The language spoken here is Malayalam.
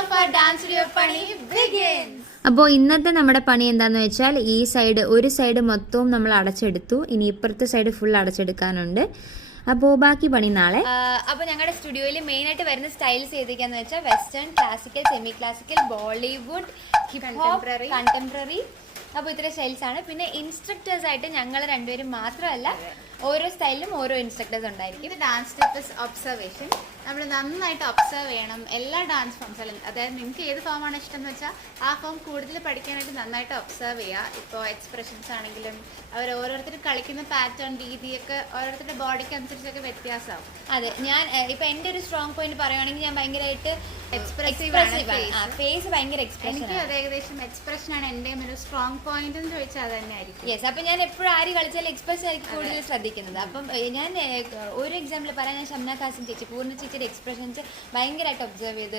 of our dance studio പണി begins. അപ്പോൾ ഇന്നത്തെ നമ്മുടെ പണി എന്താണെന്ന് വെച്ചാൽ ഈ സൈഡ് ഒരു സൈഡ് മൊത്തവും നമ്മൾ അടച്ചെടുത്തു. ഇനി ഇപ്പുറത്തെ സൈഡ് ഫുൾ അടച്ചെടുക്കാനുണ്ട്. അപ്പോൾ ബാക്കി പണി നാളെ. അപ്പോൾ ഞങ്ങളുടെ സ്റ്റുഡിയോയിൽ മെയിനായിട്ട് വരുന്ന സ്റ്റൈൽസ് ഏതൊക്കെയാന്ന് വെച്ചാൽ western, classical, semi classical, Bollywood, hip hop, contemporary. അപ്പോൾ ഇത്രയും സ്റ്റൈൽസ് ആണ്. പിന്നെ ഇൻസ്ട്രക്ടേഴ്സ് ആയിട്ട് ഞങ്ങൾ രണ്ടുപേരും മാത്രമല്ല, ഓരോ സ്റ്റൈലിലും ഓരോ ഇൻസ്ട്രക്ടേഴ്സ് ഉണ്ടായിരിക്കും. ഇത് ഡാൻസ് സ്റ്റെപ്സ് ഒബ്സർവേഷൻ. നമ്മൾ നന്നായിട്ട് ഒബ്സർവ് ചെയ്യണം എല്ലാ ഡാൻസ് ഫോംസിലും. അതായത് നിങ്ങൾക്ക് ഏത് ഫോമാണ് ഇഷ്ടം എന്ന് വെച്ചാൽ ആ ഫോം കൂടുതൽ പഠിക്കാനായിട്ട് നന്നായിട്ട് ഒബ്സർവ് ചെയ്യുക. ഇപ്പോൾ എക്സ്പ്രഷൻസ് ആണെങ്കിലും അവർ ഓരോരുത്തർ കളിക്കുന്ന പാറ്റേൺ, രീതിയൊക്കെ ഓരോരുത്തരുടെ ബോഡിക്ക് അനുസരിച്ചൊക്കെ വ്യത്യാസമാവും. അതെ, ഞാൻ ഇപ്പൊ എന്റെ ഒരു സ്ട്രോങ് പോയിന്റ് പറയുവാണെങ്കിൽ ഞാൻ ഭയങ്കരമായിട്ട് എക്സ്പ്രസീവ് ഫേസ് ഭയങ്കര എക്സ്പ്രഷൻ. എനിക്ക് അത് ഏകദേശം എക്സ്പ്രഷൻ ആണ് എന്റെയും ഒരു സ്ട്രോങ് പോയിന്റ് എന്ന് ചോദിച്ചാൽ അത് തന്നെ ആയിരിക്കും. യെസ്, അപ്പൊ ഞാൻ എപ്പോഴും ആര് കളിച്ചാലും എക്സ്പ്രഷൻ ആയിരിക്കും കൂടുതൽ ശ്രദ്ധിക്കുന്നത്. അപ്പം ഞാൻ ഒരു എക്സാമ്പിൾ പറയാൻ, ഞാൻ ഷംന കാസിം ചേച്ചി, പൂർണ്ണ ചേച്ചിയുടെ എക്സ്പ്രഷൻസ് ഭയങ്കരമായിട്ട് ഒബ്സർവ് ചെയ്ത്